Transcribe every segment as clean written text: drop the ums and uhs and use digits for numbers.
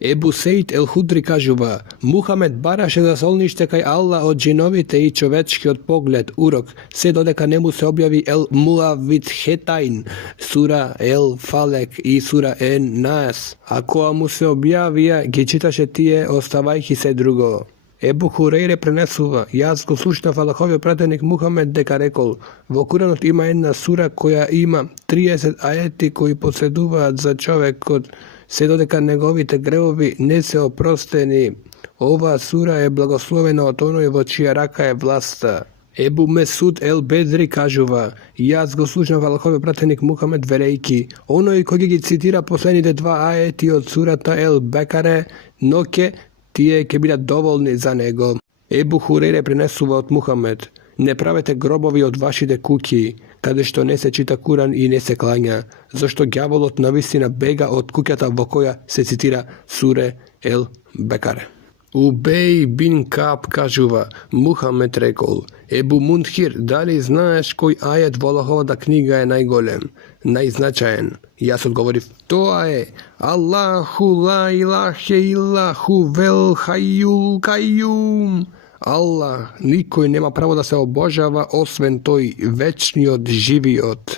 Ebu Sejid el-Hudri kažuva, Muhamed baraše za solnište kaj Allah od džinovite i čovečki od pogled, urok, sve dodeka nemu se objavi el-Muavvidhetain, sura el-Falek i sura en-Nas. Ako mu se objavija, gdje čitaše tije, ostavajki se drugo. Ebu Hureyre prenesuva, jazko slušnav Allahovio pratenik Muhammed deka rekol, vo Kuranot ima jedna sura koja ima 30 ajeti koji posjeduva za čovek od sve dodeka njegovite grevovi ne se oprosteni. Ova sura je blagoslovena od onojevo čija raka je vlasta. Ebu Mesud el Bedri kažuva, jazgo slušnav Allahovio pratenik Muhammed verejki, onoj koji citira poslednjite dva ajeti od surata el Bekare, noke, tije ke bila dovoljni za nego. Ebu Hureyre prenesuva od Muhammed, ne pravete grobovi od vašite kuki, kada što ne se čita Kuran i ne se klanja, zašto gjavolot navistina bega od kukjata vokoja se citira sure el Bekare. Ubej bin Kab kažuva, Muhammed rekol, Ebu Mundhir, da li znaš koji ajet Allahovada knjiga je najgolem, najznačajen? Ja se odgovoriv, to je Allahu la ilahe illahu vel hayyul kayyum. Allah, niko nema pravo da se obožava osven toj večni od živi od.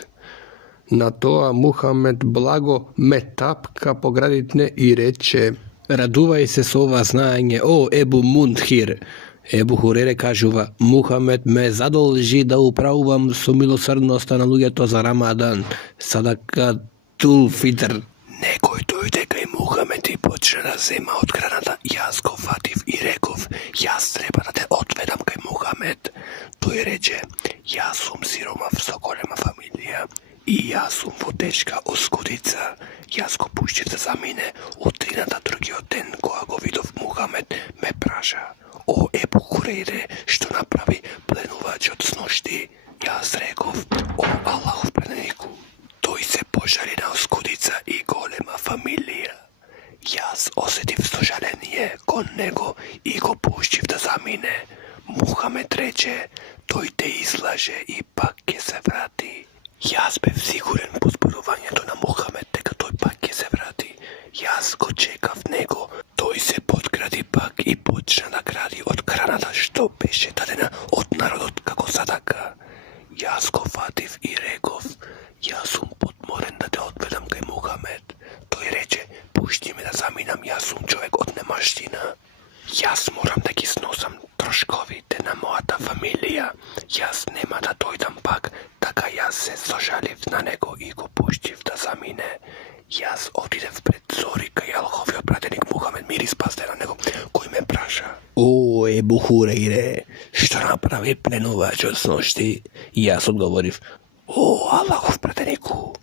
Na to Muhammed blago me tapka pograditne i reče, raduvaj se s ova znanje, o Ebu Mundhir. Ebu Hureyre kažuva, Muhammed me zadolži da upravujem su milosrdnost na lugeto za Ramadan, sadaka tul fitr. Nekoj dojde kaj Muhammed i počne na zema od granata, jazko fativ i rekov, jaz treba da te odvedam kaj Muhammed. To je reče, ja sum siroma sokolema familija i ja sum vodečka oskudica, jazko pušćite za mine, od 13. den koja go vidov Muhammed me praža. O Ebu Hureyre, što napravi plenuvač od snošti, jaz rekov, o Allahov pleneniku, toj se požarina oskudica i golema familija. Jaz osjetiv sožalenije kon nego i go pušćiv da zamine. Muhammed reče, toj te izlaže i pak je se vrati. Jaz bev siguren po zborovanje to na Muhammed, teka toj pak je se vrati. Jaz go čekav nego, toj se podgradi pak i počne da gradi od granata što beše dadena od narodot kako sadaka. Jaz go fativ i rekov, ja sum podmoren da te odvedam kaj Muhammed. Toj reče, pušti me da zaminam, ja sum čovjek od nemaština. Jaz moram da ki snosam troškovi te na moja ta familija. Jaz nema da dojdam pak, taka jaz se sožaliv na nego i go pušćiv da zamine. Jaz odidev pred zori kaj Allahovio pratenik Muhammed miris pazde na nego koji me praša. O Ebu Hureyre, što napravi plenovač od snošti? Jaz odgovoriv, o Allahov prateniku,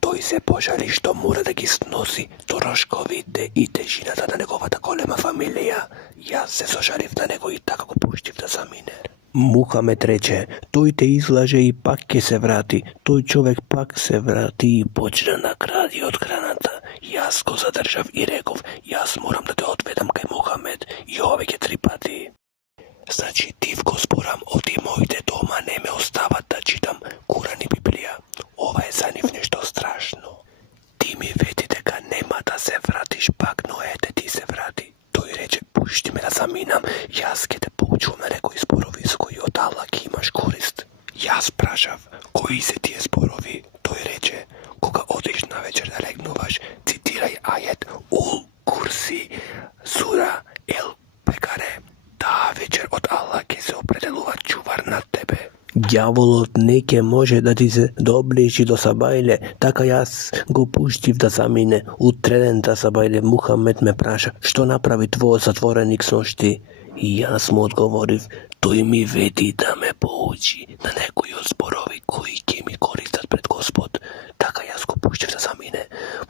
toj se požali što mora da ki snosi troškovite i težinata na negovata kolema familija. Ja se sožaliv na nego i tako pušćiv da zamine. Muhammed reče, toj te izlaže i pak je se vrati, toj čovjek pak se vrati i počne na kradi od granata. Jaz go zadržav i rekov, jaz moram da te odvedam kaj Muhammed i ovek je tripati. Znači divko zboram odi mojde doma, ne me ostavat da čitam Kuran i Biblija. Ova je za njih nešto strašno. Ti mi vedite ga nema da se vratiš, pak no ete ti se vrati. To i reče, pušti me da zaminam, jaz ke te pouču na nekoj zborovi s koji od Allah imaš korist. Jaz pražav, koji se ti je zborovi? To i reče, koga odiš na večer da legnovaš, citiraj ajet ul kursi, sura el Bekare. Ta večer od Allah ke se opredeluva čuvar na tebe. Djavolot neke može da ti se dobliži do sabajle, taka jaz go puštiv da zamine. U tredenta sabajle Muhammed me praša, što napravi tvoj zatvorenik snošti? I ja sam odgovoriv, to i mi vedi da me pouči na nekoj od zborovi koji ke mi koristat pred Gospod. Taka jaz go puštiv da zamine.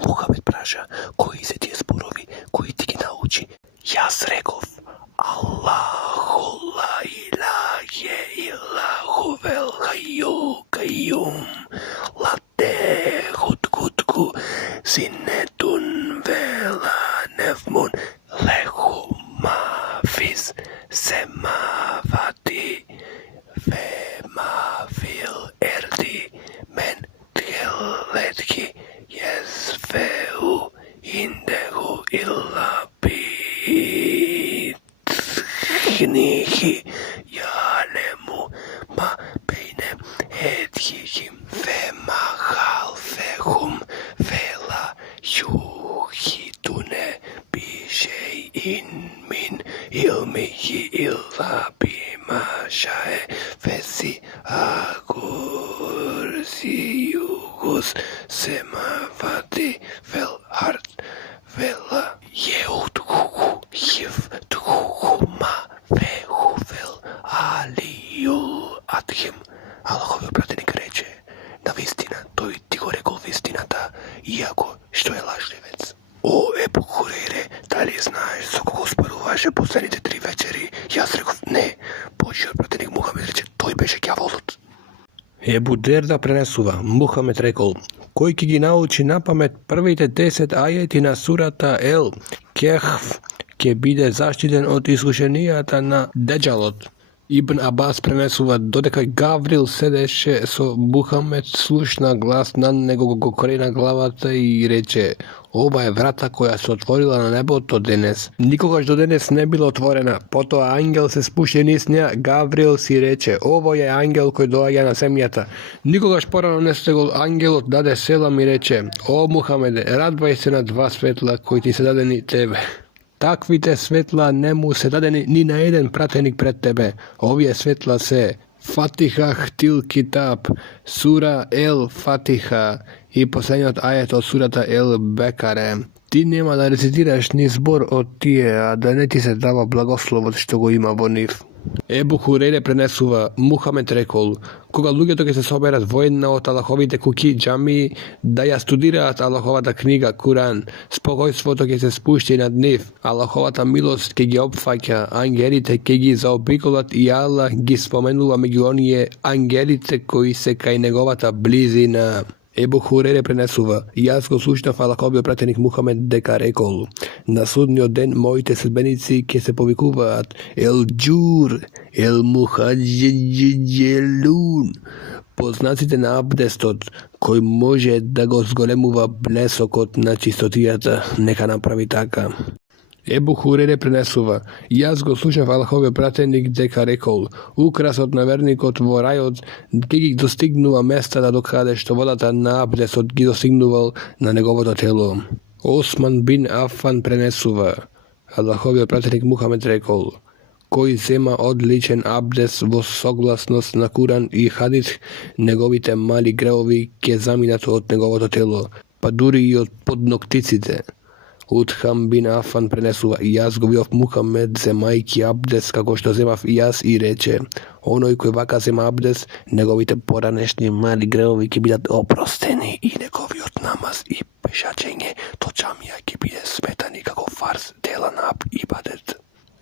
Muhammed praša, koji se ti je zborovi koji ti ki nauči? Jaz rekov, Allahu la ilahe illahu vel hayyul kayyum la tehutku sinetun vela nevmun lehu ma fis semavati ve ma fil erdi men tgeletki yesfeu indehu illa itchnihi yalemu ma beine hedhihim vemachalfehum vela yuhitune bisheiin min ilmihi illa bimashae vesi agursius semavati vel art vela yeutkuku yivtuku ma vehu vel aliul adhim. Allahovi obratenik reče, da istina, to i ti go rekao istinata, iako što je lažljivec. O Ebu Hureyre, da li znaš za koga sparu vaše poslednite 3 večeri? Ja sam rekao, ne. Božji obratenik Muhamed reče, to je beže kjavolut. Ebu Derda prenesuva, Muhamed rekao, koji ki gi nauči na pamet prvite 10 ajetina surata El Kehf, ke bide zaštiten od iskušenijata na Deđalot. Ibn Abbas prenesuva, dodeka Gavril sedeše so Muhamed slušna glas na njegovog korena glavata i reče, ova je vrata koja se otvorila na nebo to denes. Nikogaž do denes ne bila otvorena, poto angel se spušće niz nja, Gavril si reče, ovo je angel koji doaja na zemljata. Nikogaž porano ne stegol angel dade selam i reče, o Muhamede, radvaj se na 2 svetla koji ti se dadeni tebe. Takvite svetla nemu se dadeni ni na jedan pratenik pred tebe. Ovje svetla se Fatihah til kitab, sura El Fatiha i posljednji od ajeta od surata El Bekare. Ti nema da recitiraš ni zbor od tije, a da ne ti se dava blagoslov od što go ima voniv. Ebu Hureyre prenesuva, Muhamed rekol, koga ľudia toke se soberat vojna od Allahovite kuki džami, da ja studirat Allahovata knjiga Kuran, spokojstvo toke se spušti nad njih, Allahovata milost ke gi opfaka, angelite ke gi zaobikolat i Allah gi spomenula među onije angelite koji se kaj negovata blizina. Ebu Hureyre prenesuva, jaz go slušnav Allahovi obratenik Muhamed deka rekol, na sudnjo den mojite sledbenici ke se povikuvat El Džur, El Muhađeđelun, poznacite na abdestot koji može da go zgolemuva blesokot na čistotijata, neka napravi taka. Ebu Hureyre prenesuva, jaz go slušav Allahovi obratenik deka rekol, ukrasot na vernikot vorajot, ki gi dostignuva mesta da dokade što vodata na abdestot gi dostignuval na njegovo telo. Osman bin Affan prenesuva, Allahovi obratenik Muhamed rekol, koji zema odličen abdes vo soglasnost na Kuran i hadith, njegovite mali greovi ke zaminato od njegovo telo, pa duri i od podnokticite. Utham bin Affan prenesuva, jaz govio Muhammed zemajki abdes kako što zemav jaz i reče, onoj koji vaka zema abdes, njegovite poranešni mali greovi ke bidat oprosteni i njegovi od namaz i pešačenje, to džamija ke bide smetani kako fars dela na ibadet.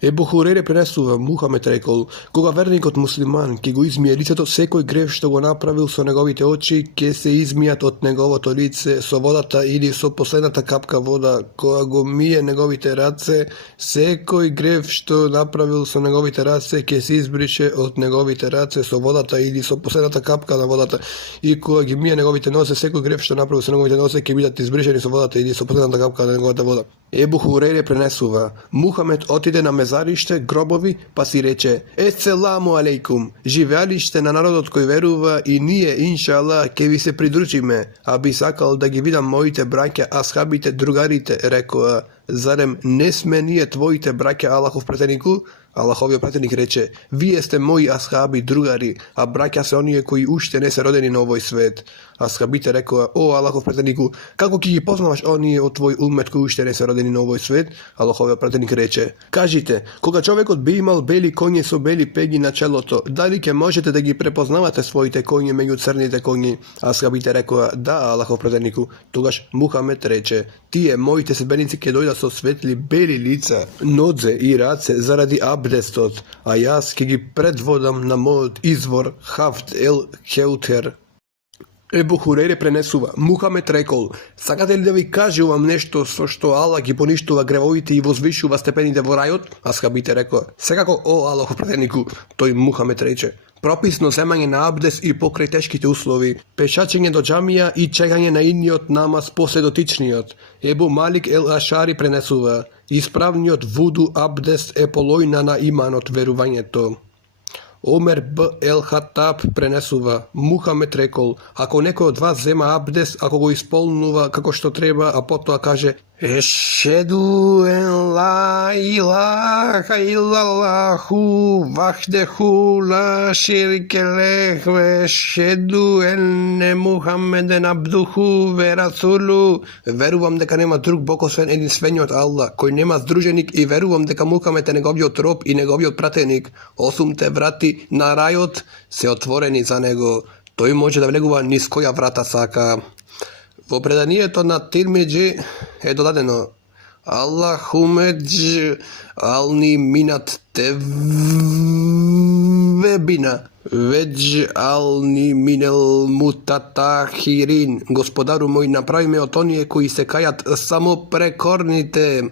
Ebu Hureyre prenesuva, Muhamed rekol, koga vernikot musliman, ki go izmije liceto, sekoj grev što go napravil so njegovite oči, ke se izmijat od njegovoto lice, so vodata ili so poslednata kapka voda, koja go mije njegovite race, sekoj grev što napravil so njegovite race, ke se izbriše od njegovite race, so vodata ili so poslednata kapka na vodata, i koja gi mije njegovite nose, sekoj grev što napravil so njegovite nose, ke bidat izbrišeni so vodata ili so poslednata kapka na njegovata voda. Ebu Hureyre prenesuva, Muhamed otide na mezarište, grobovi, pa si reče, Esselamu alejkum, živjalište na narodot koji veruva i nije, inša Allah, ke vi se pridružime, a bi sakal da gi vidam mojite brake, ashabite, drugarite, rekao, zarem ne sme nije tvojite brake Allahov preteniku? Allahovi pretjenik reče, vi jeste moji ashabi, drugari, a braća se onije koji ušte ne se rodeni na ovoj svet. Ashabite rekao, o Allahov pretjeniku, kako ki poznavaš onije o tvoj umet koji ušte ne se rodeni na ovoj svet? Allahovi pretjenik reče, kažite, koga čovjek bi imal beli konje su beli pegi na čeloto, da li ke možete da gi prepoznavate svojite konje među crnite konji? Ashabite rekao, da Allahov pretjeniku, togaš Muhamed reče, tije mojite sedbenici ke dojda so svetli beli lica, nodze i race zaradi abdestot, a jas ke gi predvodam na mod izvor Haft el Keuter. Ebu Hureyre prenesuva, Muhamed rekol, sakate li da vi kažu vam nešto so što Allah gi poništuva grevovite i vozvišuva stepenite vorajot? Ashabite rekao, sekako o Allahov pretjeniku, to im Muhamed reče. Propisno zemanje na abdes i pokraj teškite uslovi, pešačenje do džamija i čekanje na injot namaz posle dotičnijot. Ebu Malik el Ašari prenesuva, Ispravniot vudu abdest e polojna na imanot verovanje to. Omer B. El Khattab prenesува, Muhamed rekol, ako neko od vas zema abdest, ako go ispolnuva kako što treba, a potom kaže Ešhedu en la ilaha illallahu vahdehu la širike leh ve ešhedu enne Muhammeden abduhu ve rasulu. Verujem deka nema drug bog osven jedinstvenji od Allah, koji nema združenik, i verujem deka Muhammed je njegovio rob i njegovio pratenik. Osum te vrati na rajot se otvoreni za nego. To i može da vlegува niz koja vrata saka. V predanijeto na Tirmidži je dodadeno Allahume alni minat tevebina alni minel mutatahirin. Gospodaru moj, napravi me od onije koji se kajat samo prekornite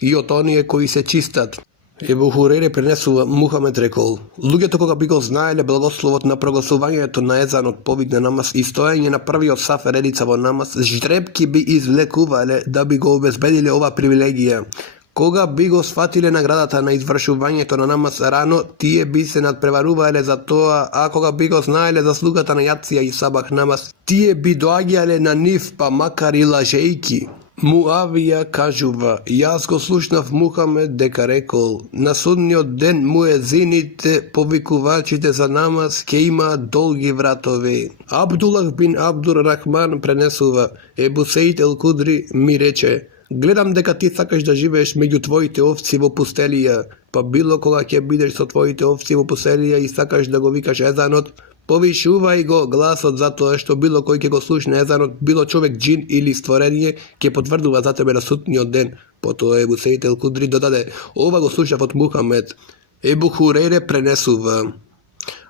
i od onije koji se čistat. Ebu Hurere prenesuva, Muhamed rekol, ľuѓето кога би го знаеле благословот на прогласувањето на езанот повик на намаз и стоење на првиот саф редица во намаз, ждрепки би извлекувале да би го обезбедиле ова привилегија. Кога би го сватиле наградата на извршувањето на намаз рано, тие би се надпреварувале за тоа, а кога би го знаеле заслугата на јација и сабах намаз, тие би доаѓале на нив, па макар и лажејки. Муавија кажува, јас го слушнав Мухамед дека рекол, на судниот ден муезините, повикувачите за намаз, ке имаат долги вратови. Абдулах бин Абдур Рахман пренесува, Ебу Сеид ел Кудри ми рече, гледам дека ти сакаш да живееш меѓу твоите овци во пустелија, па било кога ќе бидеш со твоите овци во пустелија и сакаш да го викаш езанот, повишувај го гласот, затоа што било кој ќе го слушне езанот, било човек, џин или створение, ќе потврдува за тебе на судниот ден. Потоа Ебу Сеид ел Кудри додаде, ова го слушав од Мухамед. Ебу Хурейре пренесува,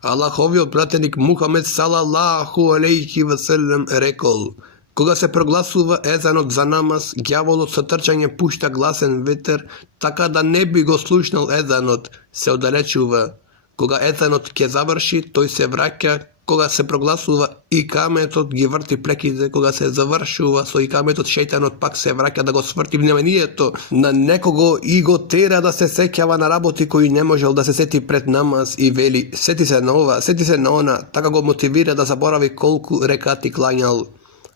Аллаховиот пратеник Мухамед салалаху алейхи васелем рекол, кога се прогласува езанот за намаз, ѓаволот со трчање пушта гласен ветер, така да не би го слушнал езанот, се оддалечува. Кога езанот ќе заврши, тој се враќа, кога се прогласува икаметот ги врти плеките, кога се завршува со икаметот, шејтанот пак се враќа да го сврти вниманието на некого и го тера да се сеќава на работи кои не можел да се сети пред намаз и вели, сети се на ова, сети се на она, така го мотивира да заборави колку рекати клањал.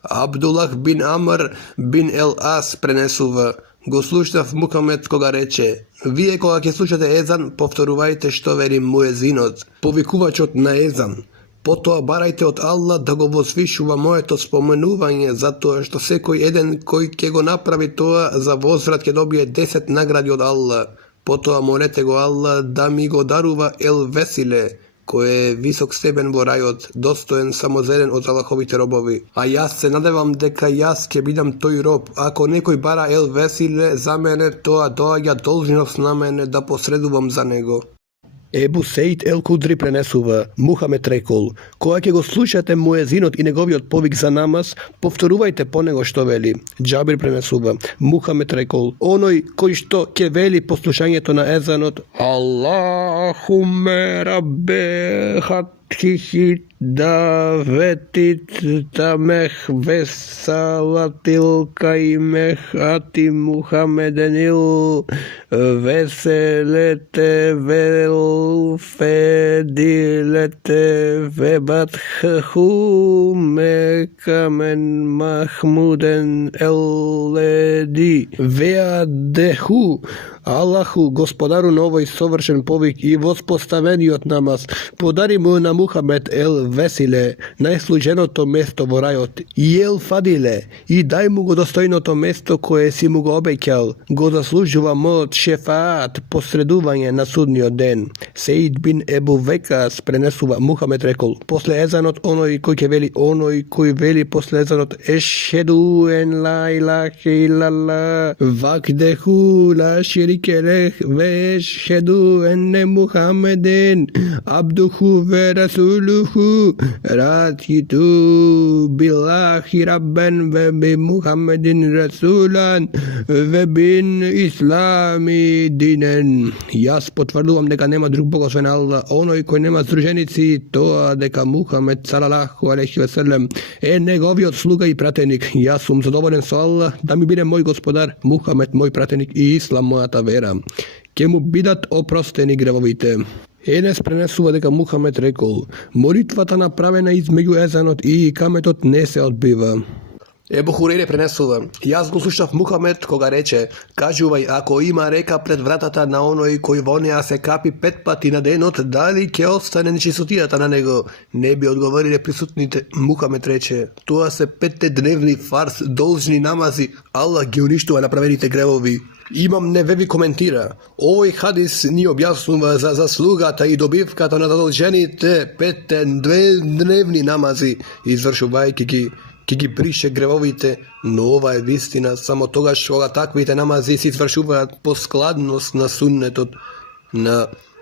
Абдулах бин Амр бин Ел Ас пренесува, го слушнав Мухамед кога рече, вие кога ќе слушате езан, повторувајте што вели муезинот, повикувачот на езан. Потоа барајте од Аллах да го возвишува моето споменување, затоа што секој еден кој ќе го направи тоа, за возврат ќе добие 10 награди од Аллах. Потоа молете го Аллах да ми го дарува ел весиле, кој е висок степен во рајот, достоен само за еден од Аллаховите робови. А јас се надевам дека јас ќе бидам тој роб. Ако некој бара ел весиле за мене, тоа доаѓа должност на мене да посредувам за него. Ебу Сеид ел Кудри пренесува, Мухамед рекол, кога ќе го слушате муезинот и неговиот повик за намаз, повторувајте по него што вели. Џабир пренесува, Мухамед рекол, оној кој што ќе вели послушањето на езанот, Аллахуме раббе хатхихи даветит тамех весалатил каймех ати Мухамеденил веселете вел федилете вебатхаху мекамен махмуден еледи веадеху Аллаху, Господару на овој совршен повик и воспоставениот намаз, подари му на Мухамед ел весиле, најслуженото место во рајот, и ел фадиле, и дај му го достојното место кое си му го обеќал, го заслужува мојот шефаат, посредување на судниот ден. Сеид бин Ебу Векас пренесува, Мухамед рекол, после езанот оној кој вели после езанот Ешхеду ен ла илаха илаллах, вахдеху ла ширика šerike leh ve ešhedu enne Muhammeden abduhu ve rasuluhu raditu billahi rabban ve bi Muhammedin rasulan ve bin islami dinen. Jaz potvrdujem deka nema drug Boga osim Allah, onoj koji nema združenici, to deka Muhammed sallallahu alejhi ve sellem njegovi sluga i pratenik. Ja sam zadovoljen sa Allah da mi bude moj gospodar, Muhammed moj pratenik i Islam moja ta vera. Ke mu bidat oprosteni grevovite. Enes prenesuva deka Muhammed rekol, molitvata napravena između ezanot i ikametot ne se odbiva. Ebu Hureyre prenesuva, jaz go slušav Muhammed koga reče, kažuvaj, ako ima reka pred vratata na onoj koji vonija se kapi 5 pati na denot, da li ke ostane nečistotijata na nego? Ne bi odgovorili prisutnite, Muhammed reče, to se 5-dnevni fars, dolžni namazi, Allah ge uništova napravenite grevovi. Imam Nevevi komentira, ovoj hadis nije objasnuva za zaslugata i dobivkata na zadolženite 5-dnevni namazi, izvršuvajki ki briše grevovite, no ova je istina samo toga što takvite namazi se izvršuva po skladnost na sunnetot,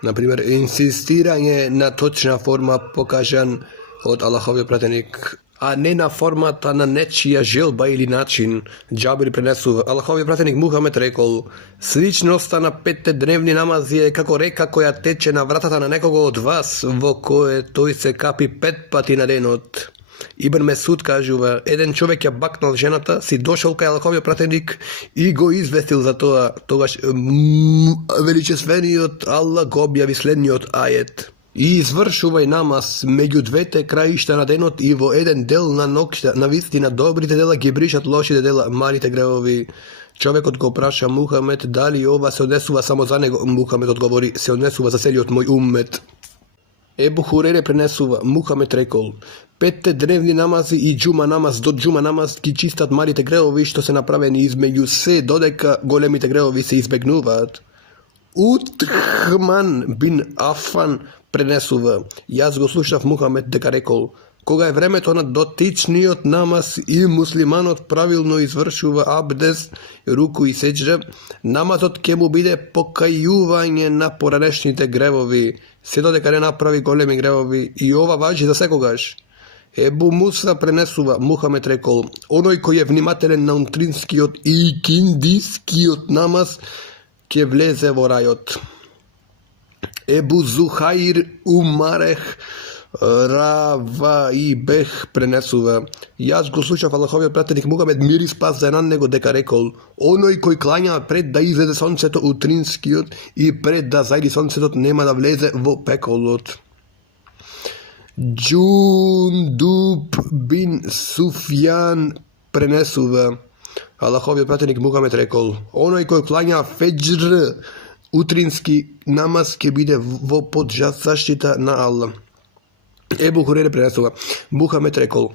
na primjer insistiranje na točna forma pokažan od Allahovih pratenik, a ne na formata na nečija želba ili način. Džabir prenesu, Allahovi pratenik Muhammed rekol, sličnosta na 5-dnevni namaz je kako reka koja teče na vratata na nekoga od vas, vo koje toj se kapi 5 pati na denot. Ibn Mesud kažuva, jedan čovjek je baknal ženata, si došao kaj Allahovio pratenik i go izvestil za togaš veličestveni od Allah go objavi slednji od ajet. I izvršuvaj namaz među dvete krajišta na denot i vo jedan del na nokta, na vistina dobrite dela gi brišat lošite dela, marite grevovi. Čovjek od ko praša Muhammed, da li ova se odnesuva samo za nego? Muhammed odgovori, se odnesuva za celi od moj ummet. Ebu Hureyre prenesuva, Muhammed rekol, 5-dnevni namazi i džuma namaz do džuma namaz ki čistat marite grevovi što se napraveni između se dodeka golemite grevovi se izbegnuvat. Uthman bin Affan prenesuva, jaz go slušav Muhammed deka rekol, koga je vreme to dotični od namaz i muslimanot pravilno izvršuva abdes, ruku i seđre, namaz od kemu bide pokajuvanje na poranešните grevovi, sve dodeka ne napravi golemi grevovi i ova važi za sekogaš. Ebu Musa prenesuva, Muhammed rekol, onoj koji je vnimateljen na untrinski od i kindijski od namaz, ke vleze vo rajot. Ebu Zuhair Umareh Rava i Beh prenesuva, jaz go slušav Allahovio pratenik Muhammed mir i spas za nego deka rekol, onoj koji klanja pred da izleze sonceto u trinskiot i pred da zajdi soncetot nema da vleze vo pekolot. Džundub bin Sufjan prenesuva, Allahovio pratenik Muhammed rekol, onoj koji klanja feđr utrinski namaz ke bide vo pod zaštita na Allah. Ebu Hureyre prenesuva, Muhammed rekol,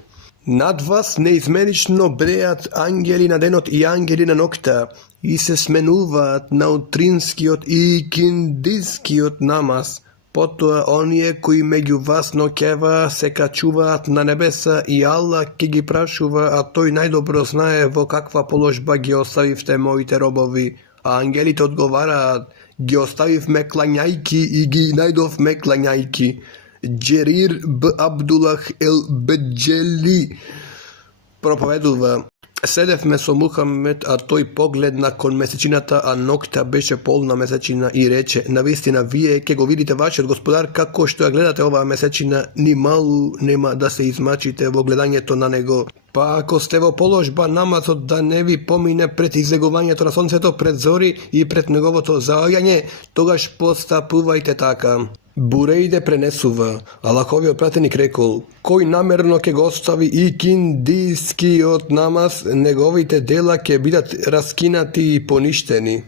nad vas neizmenično brejat angeli na denot i angeli na nokta i se smenuvat na utrinski od i kindijski od namaz. Potom on je koji među vas nokeva se kačuvat na nebesa i Allah ki gi prašuva, a toj najdobro znaje vo kakva položba gi ostavivte mojite robovi. A angeli te odgovara, gi ostaviv me klanjajki i gi najdov me klanjajki. Džerir b. Abdullah el Bedželi propoveduva, sedev me so Muhammed, a toj pogled nakon mesečinata, a nokta beše polna mesečina i reče, na vistina vije, ke go vidite vaš gospodar, kako što ja gledate ova mesečina, ni malu nema da se izmačite vo gledanje to na nego. Pa ako ste vo položba namazot da ne vi pomine pred izlegovanje to na sonce to pred zori i pred njegovo to zaojanje, togaž postapuvajte taka. Burejde prenesuva, Allahovio pratenik rekol, koji namerno ke go ostavi i kindijski od namaz, negovite dela ke bidat raskinati i poništeni.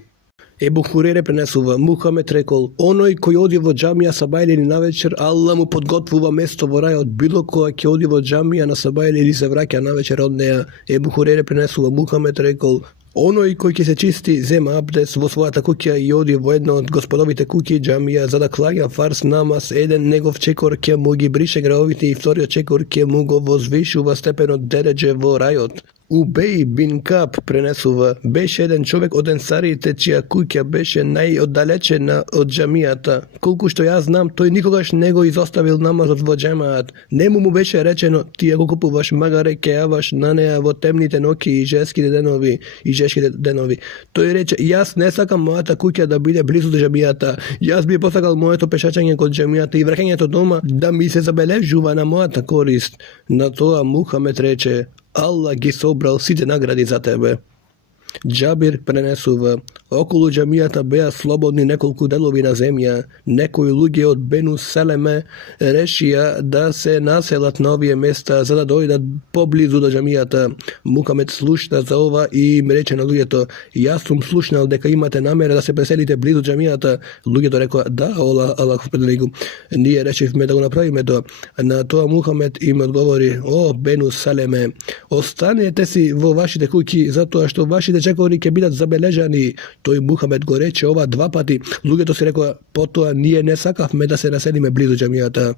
Ebu Hureyre prenesuva, Muhammed rekol, onoj koji odi vo džamija sabajl ili na večer, Allah mu podgotvuva mesto vo raj od bilo koja ke odi vo džamija na sabajl ili se vraća na večer od neja. Ebu Hureyre prenesuva, Muhammed rekol, onoj koji će se čisti zem abdes vo svojata kukija i odi vo jedno od gospodovite kukije džamija, za da klanja fars namaz, jedan negov čekor ke mu gi briše gravoviti i vtorio čekor ke mu go vozvišuva stepen od deređe vo rajot. Ubej bin Kab prenesува, беше еден човек од ансарите чија куќа беше најоддалечена од џамијата. Колку што јас знам, тој никогаш не го изоставил намазот во џемаат. Нему му беше речено: ти ако купуваш магаре, ќе јаваш на неа во темните ноќи и жеските денови. Тој рече: јас не сакам мојата куќа да биде близу до џамијата. Јас би посакал моето пешачење кон џамијата и враќањето дома да ми се забележува на мојата корист. На тоа Мухамед рече: Аллах ги собрал сите награди за тебе. Џабир пренесува, околу џамијата беа слободни неколку делови на земја. Некои луѓе од Бену Селеме решија да се населат на овие места за да дојдат поблизу до џамијата. Мухамед слушна за ова и им рече на луѓето: јас сум слушнал дека имате намера да се преселите близу џамијата. Луѓето рекоа: да, Аллах споделиго, ние решивме да го направиме тоа. На тоа Мухамед им одговори: о, Бену Селеме, останете си во вашите куќи, затоа што вашите чекори ќе бидат забележани. Тој Мухамед го рече ова 2 пати. Луѓето си рекоа: потоа ние не сакавме да се населиме близу џамијата.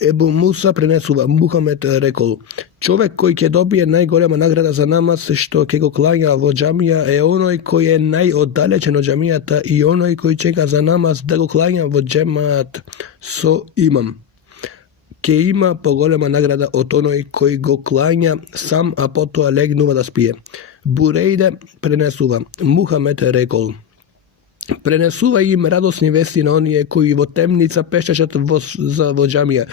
Ебу Муса пренесува, Мухамед рекол: човек кој ќе добие најголема награда за намаз што ќе го клања во џамија е оној кој е најоддалечен од џамијата и оној кој чека за намаз да го клања во џемаат со имам. Ќе има поголема награда од оној кој го клања сам, а потоа легнува да спие. Бурейде пренесува, Мухамед рекол: пренесува им радосни вести на оние кои во темница пешачат во џамија.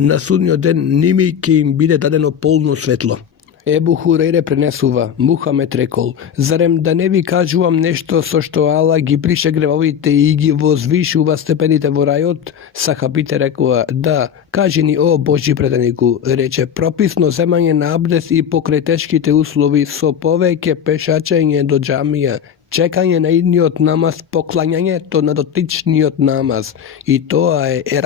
На судниот ден ними ќе им биде дадено полно светло. Ебу Хурейре пренесува, Мухамед рекол: зарем да не ви кажувам нешто со што Аллах ги брише гревовите и ги возвишува степените во рајот? Сахабите рекоа: да, кажи ни, о Божји претенику. Рече: прописно земање на абдес и покрај тешките услови со повеќе пешачење до џамија, чекање на идниот намаз, поклањањето на дотичниот намаз. И тоа е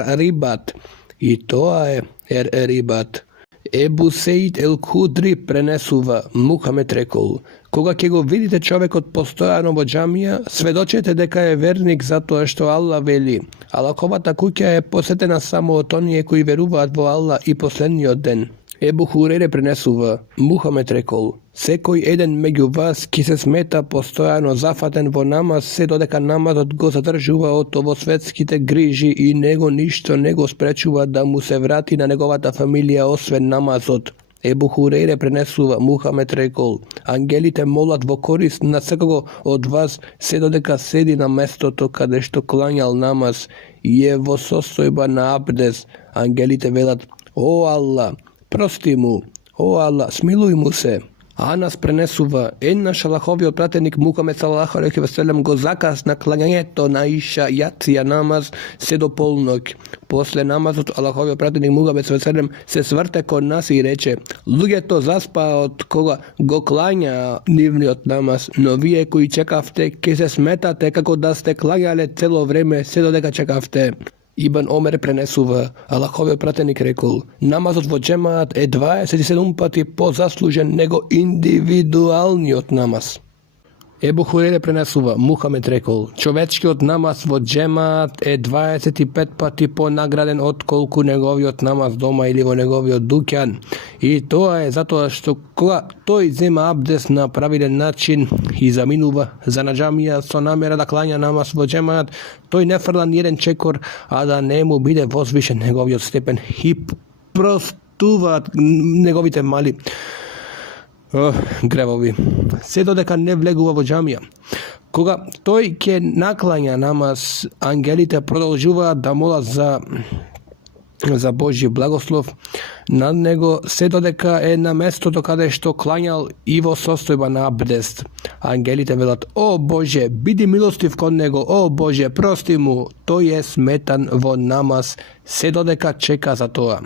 рибат. Ебу Сеид ел Кудри пренесува, Мухамед рекол: кога ќе го видите човекот постојано во џамија, сведочете дека е верник затоа што Аллах вели: Аллаховата куќа е посетена само од оние кои веруваат во Аллах и последниот ден. Ебу Хурейре пренесува, Мухамед рекол: секој еден меѓу вас ќе се смета постојано зафатен во намаз се додека намазот го задржува од овосветските грижи и него ништо не го спречува да му се врати на неговата фамилија освен намазот. Ебу Хурейре пренесува, Мухамед рекол: ангелите молат во корист на секого од вас се додека седи на местото каде што клањал намаз и е во состојба на абдес. Ангелите велат: о Аллах, прости му, о Аллах, смилуј му се. Анас пренесува, еднаш Аллаховиот пратеник Мухамед салалаху алейхи ве селем го закасна клањањето на иша јација намаз се до полноќ. После намазот Аллаховиот пратеник Мухамед салалаху алейхи ве селем се сврте кон нас и рече: луѓето заспаат кога го клања нивниот намаз, но вие кои чекавте ќе се сметате како да сте клањале цело време се додека чекавте. Ибн Омер пренесува, Аллаховиот пратеник рекол: намазот во џемаат е 27 пати позаслужен него индивидуалниот намаз. Ебу Хурейре пренесува, Мухамед рекол: човечкиот намаз во џемаат е 25 пати понаграден од колку неговиот намаз дома или во неговиот дуќан. И тоа е затоа што кога тој зема абдес на правилен начин и заминува за на џамија со намера да клања намаз во џемаат, тој не фрла ни еден чекор, а да не му биде возвишен неговиот степен и простуваат неговите мали гревови, се додека не влегува во џамија. Кога тој ќе наклања намаз, ангелите продолжуваат да молат за Божји благослов над него се додека е на местото каде што клањал и во состојба на абдест. Ангелите велат: о Боже, биди милостив кон него, о Боже, прости му, тој е сметан во намаз се додека чека за тоа.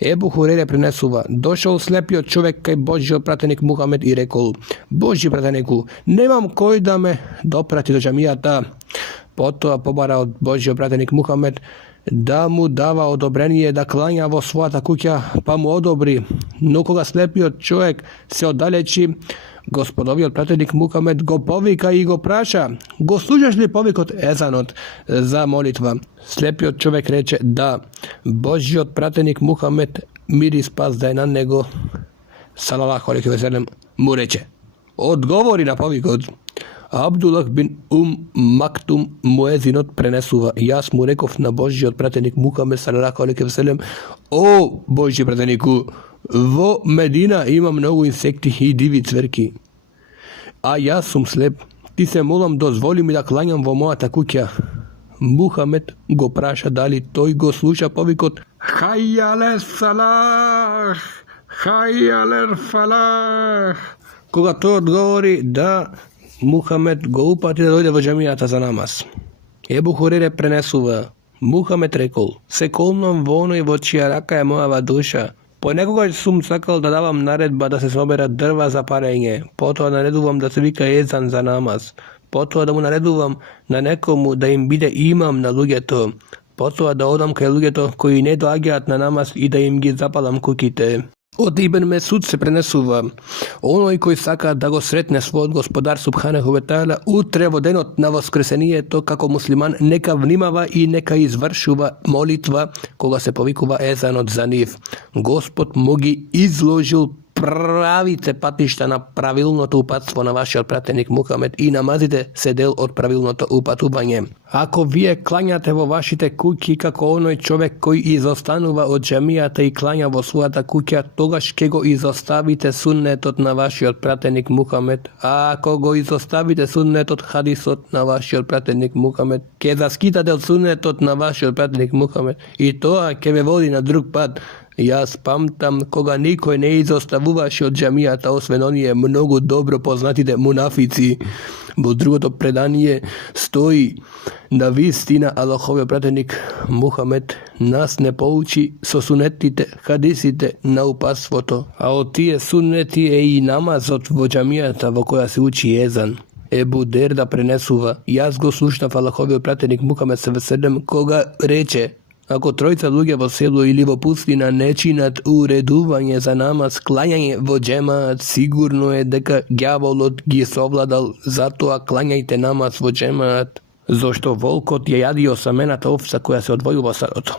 Ебу Хурейре пренесува, дошол слепиот човек кај Божјиот пратеник Мухамед и рекол: Божји пратенику, немам кој да ме допрати до џамијата. Потоа побара од Божјиот пратеник Мухамед да му дава одобрение да клања во својата куќа, па му одобри. Но кога слепиот човек се оддалечи, Господовиот пратеник Мухамед го повика и го праша: го слушаш ли повикот езанот за молитва? Слепиот човек рече: да. Божјиот пратеник Мухамед, мир и спас да е на него, салалаху алейхи ве селем, му рече. Одговори на повикот. Абдулах бин Мактум муезинот пренесува. Јас му реков на Божјиот пратеник Мухамед салалаху алейхи ве селем: О, Божји пратенику, во Медина има многу инсекти и диви цверки. А јас сум слеп. Ти се молам, дозволи ми да клањам во мојата куќа. Мухамед го праша дали тој го слуша повикот Хајале салах, хајале фалах. Кога тој одговори да, Мухамед го упати да дојде во џамијата за намаз. Ебу Хурере пренесува. Мухамед рекол: се колнам во оној во чија рака е мојава душа. Понекогаш сум сакал да давам наредба да се соберат дрва за парење, потоа наредувам да се вика езан за намаз, потоа да му наредувам на некому да им биде имам на луѓето, потоа да одам кај луѓето кои не доаѓаат на намаз и да им ги запалам куќите. Од Ибн Месуд се пренесува: оној кој сака да го сретне својот господар субханаху ве таала утре во денот на воскресението како муслиман, нека внимава и нека извршува молитва кога се повикува езанот за нив. Господ му ги изложил правите патишта на правилното упатство на вашиот пратеник Мухамед и намазите се дел од правилното упатување. Ако вие клањате во вашите куќи како оној човек кој изостанува од џамијата и клања во својата куќа, тогаш ќе го изоставите суннетот на вашиот пратеник Мухамед, а ако го изоставите суннетот хадисот на вашиот пратеник Мухамед, ќе заскитате од суннетот на вашиот пратеник Мухамед и тоа ќе ве води на друг пат. Јас памтам кога никој не изоставуваше од џамијата освен оние многу добро познатите мунафици. Во другото предание стои: на вистина Аллаховиот пратеник Мухамед нас не поучи со сунетите, хадисите на упатството, а од тие сунети е и намазот во џамијата во која се учи езан. Ебу Дерда пренесува: јас го слушнав Аллаховиот пратеник Мухамед ﷺ кога рече: ако тројца луѓе во село или во пустина не чинат уредување за намаз, клањање во џемаат, сигурно е дека ѓаволот ги совладал, затоа клањајте намаз во џемаат, зошто волкот ја јади осамената овца која се одвојува садото.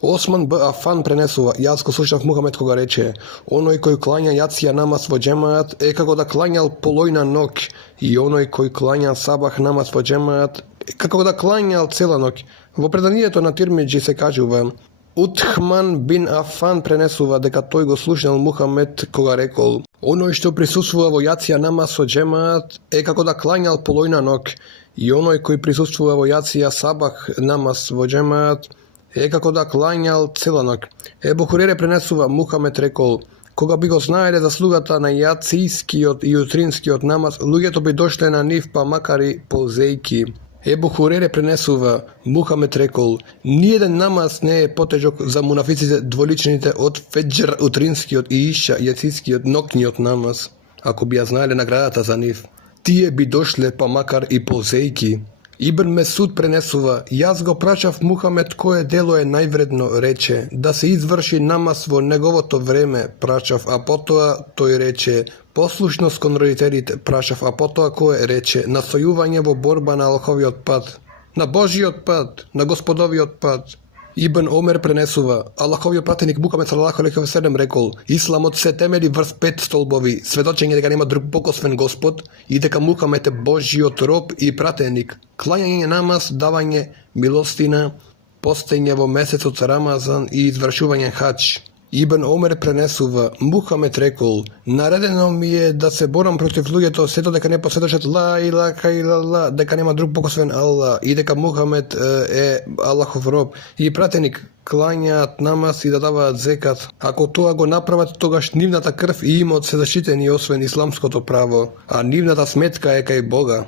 Осман Б. Афан пренесува: јас го слушнав Мухамед кога рече: оној кој клања јација намаз во џемаат е како да клањал полојна ноќ, и оној кој клања сабах намаз во џемаат е како да клањал цела ноќ. Во преданието на Тирмиџи се кажува: Утхман бин Афан пренесува дека тој го слушнал Мухамед кога рекол: оној што присуствува во јација намаз во џемаат е како да клањал полојна ноќ, и оној кој присуствува во јација сабах намаз во џемаат е како да клањал цела ноќ. Ебу Хурере пренесува: Мухамед рекол: кога би го знаеле заслугата на јацијскиот и утринскиот намаз, луѓето би дошле на нив па макари ползејки. Ебу Хурере пренесува: Мухамед рекол: ниеден намаз не е потежок за мунафиците дволичните од феџр утринскиот и иша јацијскиот ноќниот намаз. Ако би ја знаеле наградата за нив, тие би дошле па макар и ползејки. Ибн Месуд пренесува: јас го прашав Мухамед кое дело е највредно, рече: да се изврши намаз во неговото време, прашав, а потоа тој рече: послушност кон родителите, прашав, а потоа кое, рече: настојување во борба на Аллаховиот пат, на Божиот пат, на Господовиот пат. Ибн Омер пренесува: Аллаховиот пратеник Мухамед салалаху алейхи ве селем рекол: исламот се темели врз 5 столбови, сведочење дека нема друг Бог освен Господ и дека Мухамед е Божиот роб и пратеник, клањање намаз, давање милостина, постење во месецот Рамазан и извршување хадж. Ибн Омер пренесува: Мухамед рекол: наредено ми е да се борам против луѓето сето дека не посведочат ла илаха илалла, дека нема друг Бог освен Аллах и дека Мухамед е Аллахов роб и пратеник, клањаат намаз и да даваат зекат. Ако тоа го направат, тогаш нивната крв и имот се заштитени освен исламското право, а нивната сметка е кај Бога.